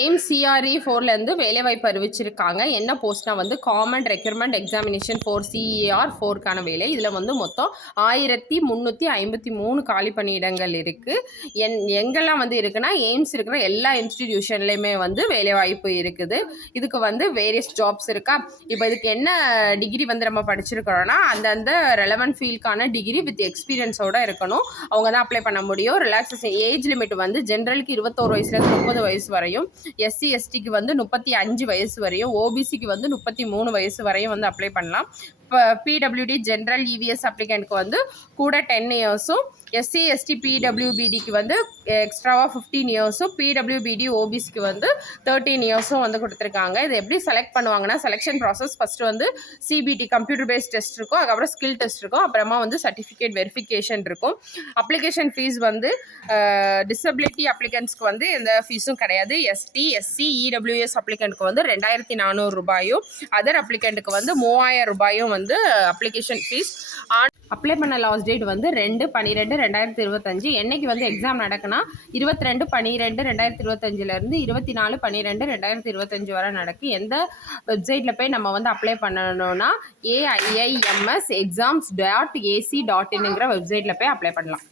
AIIMS CRE 4லேருந்து வேலைவாய்ப்பு அறிவிச்சிருக்காங்க. என்ன போஸ்ட்னா வந்து காமன் ரெக்ரூட்மெண்ட் எக்ஸாமினேஷன் 4 CER 4க்கான வேலை. இதில் வந்து மொத்தம் 1353 காலி பணியிடங்கள் இருக்குது. எங்கெல்லாம் வந்து இருக்குன்னா எய்ம்ஸ் இருக்கிற எல்லா இன்ஸ்டிடியூஷன்லேயுமே வந்து வேலைவாய்ப்பு இருக்குது. இதுக்கு வந்து வேரியஸ் ஜாப்ஸ் இருக்கா. இப்போ இதுக்கு என்ன டிகிரி வந்து நம்ம படிச்சிருக்கிறோன்னா அந்தந்த ரெலவெண்ட் ஃபீல்டுக்கான டிகிரி வித் எக்ஸ்பீரியன்ஸோட இருக்கணும். அவங்க தான் அப்ளை பண்ண முடியும். ரிலாக்ஸேஷன் ஏஜ் லிமிட் வந்து ஜென்ரலுக்கு 21 வயசுலேருந்து 30 வயசு வரையும், SC STக்கு வந்து 35 வயசு வரையும், OBCக்கு வந்து 33 வயசு வரையும் வந்து அப்ளை பண்ணலாம். இப்போ PWD ஜென்ரல் EVS அப்ளிகண்ட்க்கு வந்து கூட 10 இயர்ஸும், SC ST PWBDக்கு வந்து எக்ஸ்ட்ராவாக 15 இயர்ஸும், PWBD OBCக்கு வந்து 13 இயர்ஸும் வந்து கொடுத்துருக்காங்க. இது எப்படி செலக்ட் பண்ணுவாங்கன்னா செலெக்ஷன் ப்ராசஸ் ஃபஸ்ட்டு வந்து CBT கம்ப்யூட்டர் பேஸ்ட் டெஸ்ட் இருக்கும், அதுக்கப்புறம் ஸ்கில் டெஸ்ட் இருக்கும், அப்புறமா வந்து சர்டிஃபிகேட் வெரிஃபிகேஷன் இருக்கும். அப்ளிகேஷன் ஃபீஸ் வந்து டிசபிலிட்டி அப்ளிகன்ஸ்க்கு வந்து எந்த ஃபீஸும் கிடையாது. ST SC EWS அப்ளிகண்ட்க்கு வந்து 2400 ரூபாயும், அதர் அப்ளிகண்ட்டுக்கு வந்து 3000 ரூபாயும் வந்து அப்ளிகேஷன் ஃபீஸ். அப்ளை பண்ண லாஸ்ட் டேட் வந்து 2/12/2025. என்னைக்கு வந்து எக்ஸாம் நடக்குன்னா 22/12/2025லேருந்து 24/12/2025 வரை நடக்கு. எந்த வெப்சைட்டில் போய் நம்ம வந்து அப்ளை பண்ணணும்னா AIIMSexams.ac.inங்கிற வெப்சைட்டில் போய் அப்ளை பண்ணலாம்.